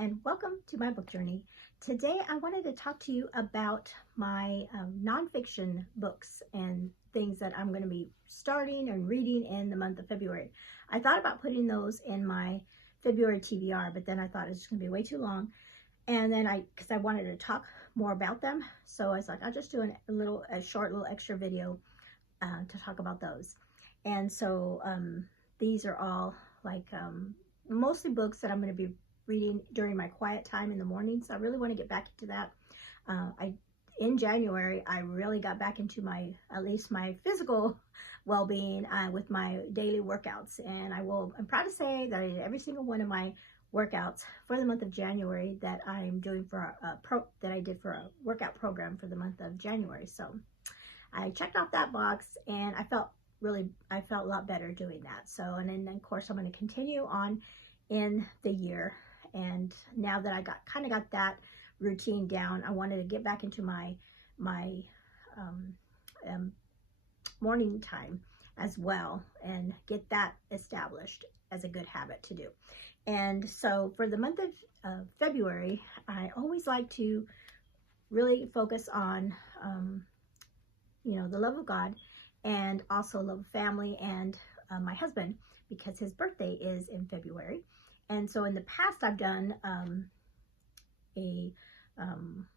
and welcome to my book journey. Today I wanted to talk to you about my nonfiction books and things that I'm going to be starting and reading in the month of February. I thought about putting those in my February TBR, but then I thought it's going to be way too long. And then because I wanted to talk more about them, so I was like, I'll just do a short little extra video to talk about those. And so these are all like mostly books that I'm going to be reading during my quiet time in the morning. So I really want to get back into that. In January, I really got back into at least my physical well-being with my daily workouts. And I'm proud to say that I did every single one of my workouts for the month of January that I'm doing that I did for a workout program for the month of January. So I checked off that box and I felt a lot better doing that. So, and then of course I'm going to continue on in the year. And now that I kind of got that routine down, I wanted to get back into my morning time as well and get that established as a good habit to do. And so for the month of February, I always like to really focus on the love of God, and also love of family and my husband, because his birthday is in February. And so in the past I've done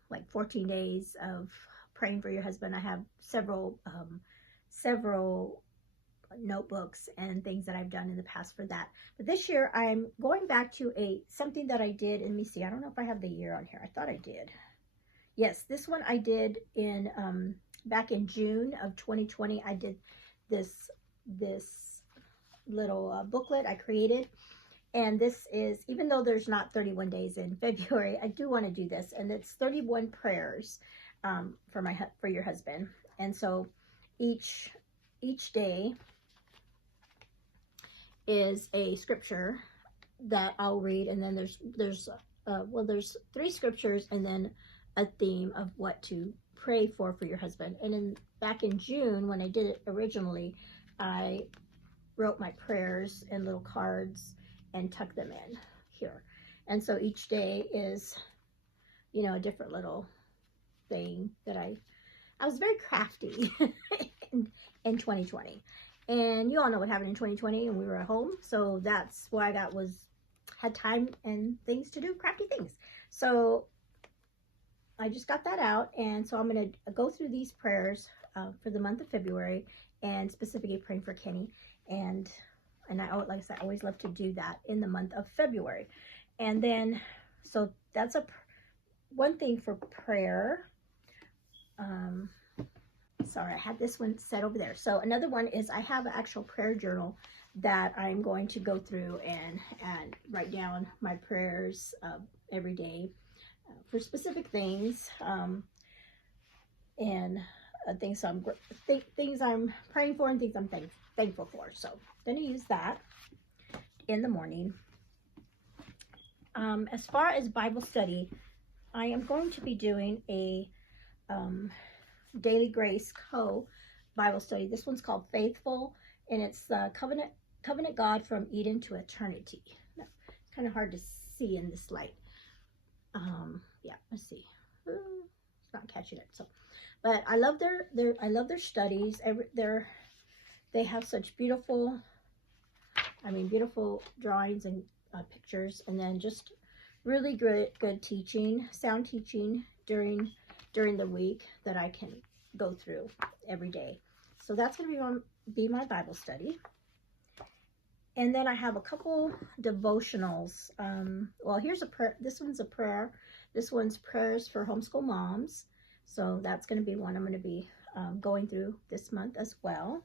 like 14 days of praying for your husband. I have several notebooks and things that I've done in the past for that. But this year I'm going back to something that I did, and let me see, I don't know if I have the year on here. I thought I did. Yes, this one I did in back in June of 2020. I did this little booklet I created, and this is, even though there's not 31 days in February, I do want to do this, and it's 31 prayers for your husband. And so each day is a scripture that I'll read, and then there's 3 scriptures and then a theme of what to pray for your husband. And back in June, when I did it originally, I wrote my prayers in little cards and tucked them in here. And so each day is, a different little thing that I was very crafty in 2020. And you all know what happened in 2020, and we were at home. So that's what I had time and things to do, crafty things. So I just got that out, and so I'm going to go through these prayers for the month of February, and specifically praying for Kenny. And like I said, I always love to do that in the month of February. And then, so that's one thing for prayer. Sorry, I had this one set over there. So another one is I have an actual prayer journal that I'm going to go through and write down my prayers every day for specific things, and things I'm praying for and things I'm thankful for. So I'm going to use that in the morning. As far as Bible study, I am going to be doing a Daily Grace Bible study. This one's called Faithful, and it's the Covenant God from Eden to Eternity. It's kind of hard to see in this light. Yeah, let's see. It's not catching it. So, but I love their studies. They have such beautiful drawings and pictures, and then just really good teaching, sound teaching during the week that I can go through every day. So that's going to be my Bible study. And then I have a couple devotionals. Well, here's a prayer. This one's a prayer. This one's prayers for homeschool moms. So that's going to be one I'm going to be going through this month as well.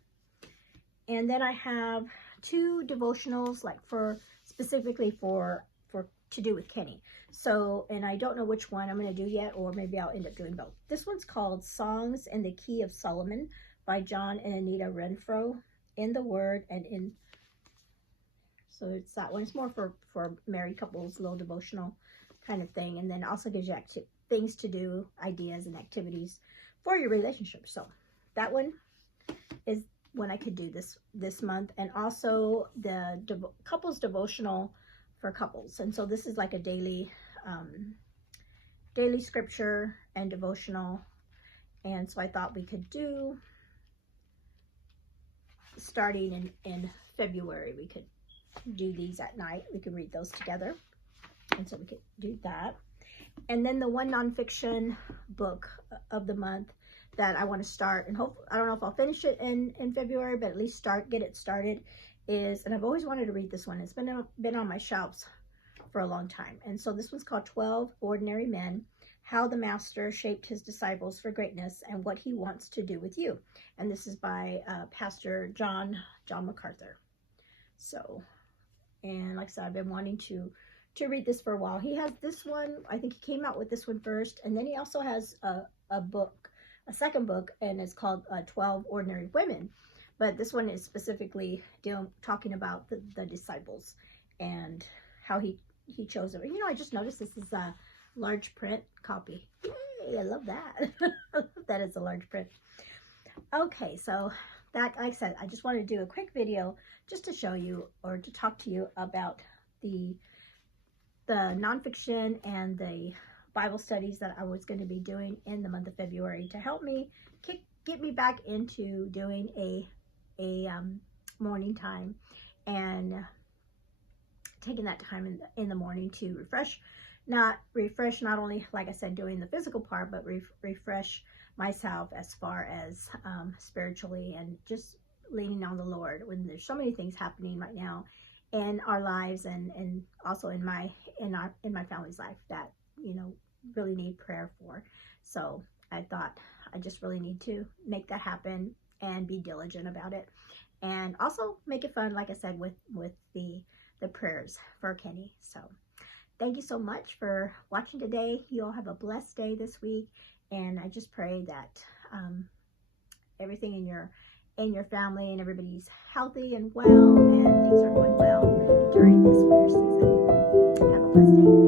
And then I have 2 devotionals, like specifically to do with Kenny. So, and I don't know which one I'm going to do yet, or maybe I'll end up doing both. This one's called Songs in the Key of Solomon by John and Anita Renfro, in the Word and in. So it's that one. It's more for married couples, little devotional kind of thing. And then also gives you things to do, ideas and activities for your relationship. So that one is one I could do this month. And also the couples devotional for couples. And so this is like a daily daily scripture and devotional. And so I thought we could do, starting in February, we could do these at night. We could read those together. And so we could do that. And then the one nonfiction book of the month that I want to start, and hope, I don't know if I'll finish it in February, but at least get it started, is, and I've always wanted to read this one. It's been on my shelves for a long time. And so this one's called 12 Ordinary Men, How the Master Shaped His Disciples for Greatness and What He Wants to Do with You. And this is by Pastor John MacArthur. So, and like I said, I've been wanting to read this for a while. He has this one, I think he came out with this one first, and then he also has a book, a second book, and it's called 12 Ordinary Women. But this one is specifically talking about the disciples and how he chose them. You know, I just noticed this is a large print copy. Yay, I love that. I love that it's a large print. Okay, so that, like I said, I just wanted to do a quick video just to show you, or to talk to you about the nonfiction and the Bible studies that I was going to be doing in the month of February to help me get me back into doing a morning time, and taking that time in the morning to refresh not only, like I said, doing the physical part, but refresh myself as far as spiritually, and just leaning on the Lord when there's so many things happening right now in our lives, and also in my family's life that, you know, really need prayer for. So I thought I just really need to make that happen and be diligent about it, and also make it fun, like I said, with the prayers for Kenny. So thank you so much for watching today. You all have a blessed day this week, and I just pray that everything in your family and everybody's healthy and well, and things are going well during this winter season. Have a blessed day.